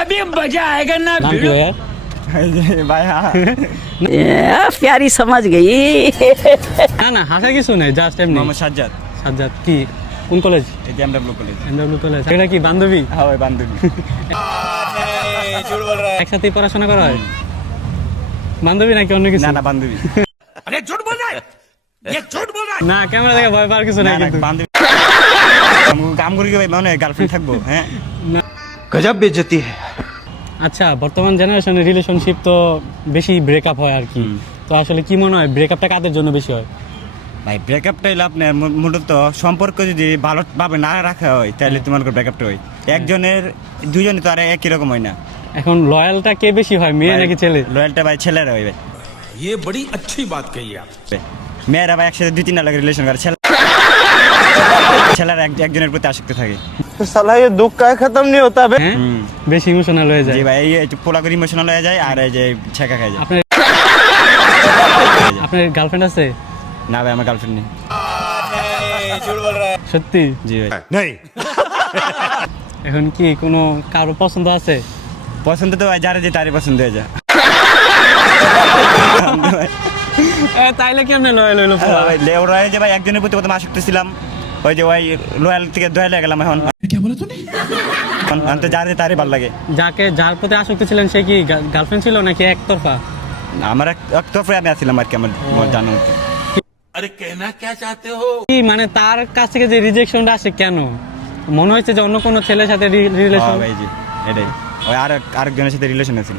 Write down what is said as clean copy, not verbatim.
अभी मजा आएगा ना। नाम কি ভাইয়া? ভাইয়া प्यारी समझ गई। না না হাসার কিছু নেই, জাস্ট এমনি। মোহাম্মদ সাজ্জাদ, সাজ্জাদ কি কোন কলেজ? এই এমডব্লিউ কলেজ। MW college. এটা কি বান্ধবী? হ্যাঁ ওই বান্ধবী। একসাথে পড়াশোনা করা হয়? বান্ধবী নাকি অন্য কিছু? না না বান্ধবী। अरे झूठ बोल रहा है, ये झूठ बोल रहा है। না ক্যামেরা দেখে ভয় পাওয়ার কিছু না নাই না কিন্তু। বান্ধবী। কাম করি কি ভাই মানে গার্লফ্রেন্ড থাকবো? হ্যাঁ गजब बेइज्जती है। আচ্ছা, বর্তমান জেনারেশনের রিলেশনশিপ তো বেশি ব্রেকআপ হয় আর কি। তো আসলে কি মনে হয় ব্রেকআপটা কাদের জন্য বেশি হয়? ভাই ব্রেকআপটা হইলে আপনার মূলত সম্পর্ক যদি ভালোভাবে না রাখা হয় তাহলে তোমার ব্রেকআপটা হয়। একজনের দুজনে তো আর একই রকম হয় না। এখন লয়ালটা কে বেশি হয়, মেয়ে নাকি ছেলে? লয়ালটা ভাই ছেলেরা হয় ভাই। ये बड़ी अच्छी बात कही आप। মেয়েরা ভাই একসাথে 2-3 লাগে রিলেশন করে, ছেলেরা একজনের প্রতি আসক্ত থাকে। तो साला ये दुख का खत्म नहीं होता बे। হ্যাঁ বেশি ইমোশনাল হয়ে যায়। জি ভাই এই পোলা করে ইমোশনাল হয়ে যায় আর এই যে ছেঁকা খাই যায়। আপনার আপনার গার্লফ্রেন্ড আছে? না ভাই আমার গার্লফ্রেন্ড নেই। সত্যি? জি ভাই। नहीं এখন কি কোনো কারো পছন্দ আছে? পছন্দ তো ভাই যারা যে তারই পছন্দ হয়ে যায়। তাইলে কেমনে লয়াল হইলো? ভাই লেওরা যে ভাই একজনের প্রতি প্রথম আসক্ত ছিলাম, ওই যে ভাই লয়াল থেকে দয়াল হয়ে গেলাম এখন। এখন তো যারা যে তারই ভালো লাগে। যার প্রতি আসক্ত ছিলেন সে কি গার্লফ্রেন্ড ছিল নাকি একতরফা? আমার একতরফে আমি আসছিলাম আর কি, আমার জানার মতো। अरे कहना क्या चाहते हो। কি মানে তার কাছ থেকে যে রিজেকশনটা আসে কেন? মনে হচ্ছে যে অন্য কোনো ছেলের সাথে রিলেশন। ভাই জি এটাই, ওই আরেকজনের সাথে রিলেশন আছে।